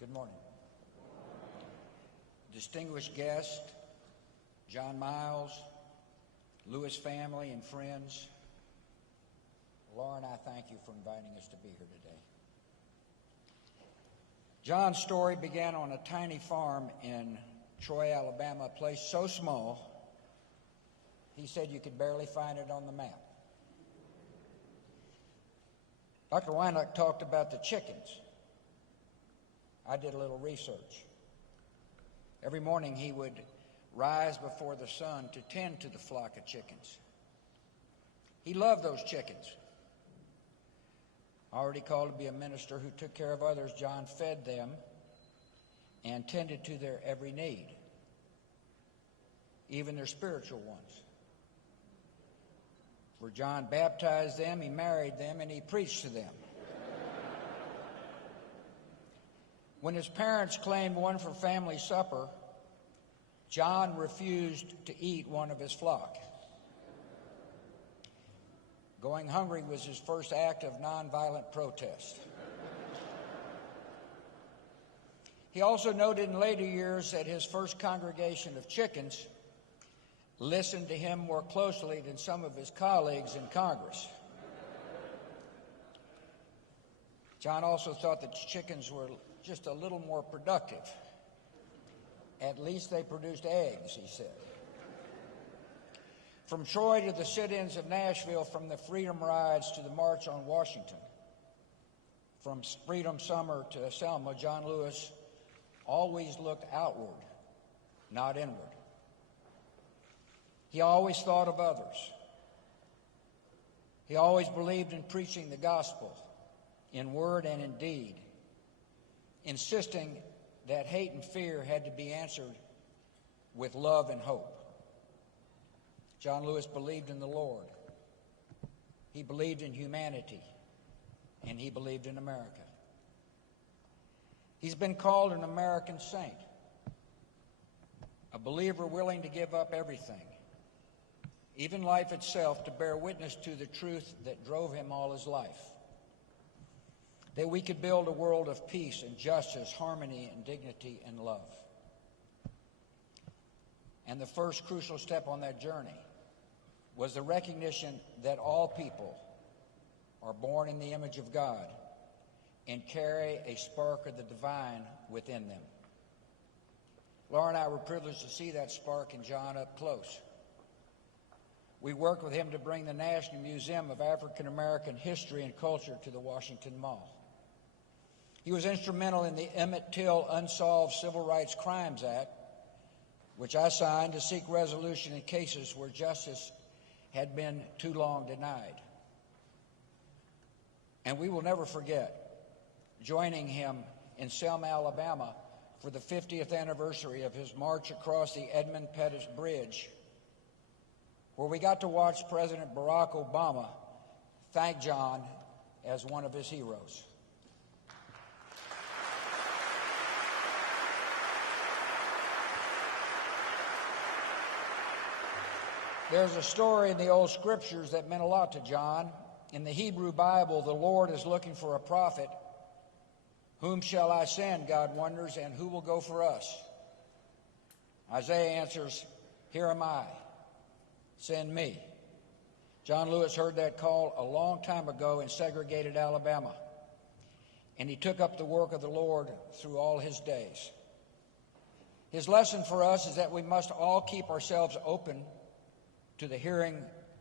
Good morning. Distinguished guest, John Miles, Lewis family and friends, Lauren, I thank you for inviting us to be here today. John's story began on a tiny farm in Troy, Alabama, a place so small, he said you could barely find it on the map. Dr. Weinach talked about the chickens. I did a little research. Every morning he would rise before the sun to tend to the flock of chickens. He loved those chickens. Already called to be a minister who took care of others, John fed them and tended to their every need, even their spiritual ones. For John baptized them, he married them, and he preached to them. When his parents claimed one for family supper, John refused to eat one of his flock. Going hungry was his first act of nonviolent protest. He also noted in later years that his first congregation of chickens listened to him more closely than some of his colleagues in Congress. John also thought that chickens were just a little more productive. At least they produced eggs, he said. From Troy to the sit-ins of Nashville, from the Freedom Rides to the March on Washington, from Freedom Summer to Selma, John Lewis always looked outward, not inward. He always thought of others. He always believed in preaching the gospel in word and in deed, insisting that hate and fear had to be answered with love and hope. John Lewis believed in the Lord. He believed in humanity, and he believed in America. He's been called an American saint, a believer willing to give up everything, even life itself, to bear witness to the truth that drove him all his life. That we could build a world of peace and justice, harmony and dignity and love. And the first crucial step on that journey was the recognition that all people are born in the image of God and carry a spark of the divine within them. Laura and I were privileged to see that spark in John up close. We worked with him to bring the National Museum of African American History and Culture to the Washington Mall. He was instrumental in the Emmett Till Unsolved Civil Rights Crimes Act, which I signed to seek resolution in cases where justice had been too long denied. And we will never forget joining him in Selma, Alabama for the 50th anniversary of his march across the Edmund Pettus Bridge, where we got to watch President Barack Obama thank John as one of his heroes. There's a story in the old scriptures that meant a lot to John. In the Hebrew Bible, the Lord is looking for a prophet. Whom shall I send, God wonders, and who will go for us? Isaiah answers, here am I, send me. John Lewis heard that call a long time ago in segregated Alabama, and he took up the work of the Lord through all his days. His lesson for us is that we must all keep ourselves open to the hearing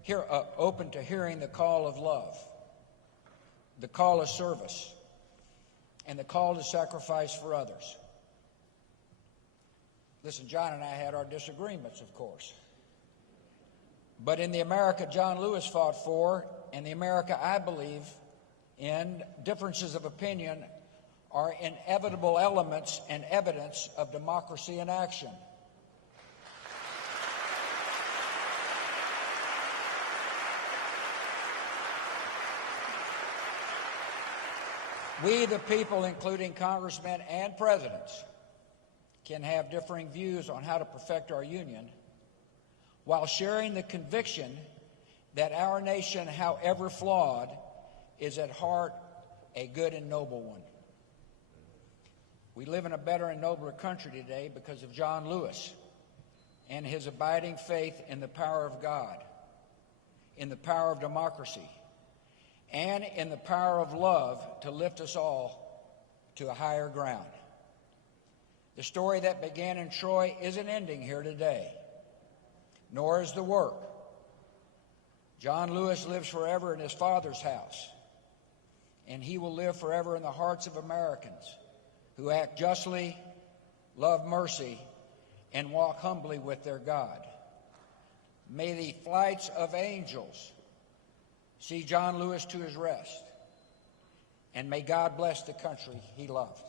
the call of love, the call of service, and the call to sacrifice for others. Listen, John and I had our disagreements, of course. But in the America John Lewis fought for, and the America I believe in, differences of opinion are inevitable elements and evidence of democracy in action. We, the people, including congressmen and presidents, can have differing views on how to perfect our union while sharing the conviction that our nation, however flawed, is at heart a good and noble one. We live in a better and nobler country today because of John Lewis and his abiding faith in the power of God, in the power of democracy, and in the power of love to lift us all to a higher ground. The story that began in Troy isn't ending here today, nor is the work. John Lewis lives forever in his Father's house, and he will live forever in the hearts of Americans who act justly, love mercy, and walk humbly with their God. May the flights of angels see John Lewis to his rest, and may God bless the country he loved.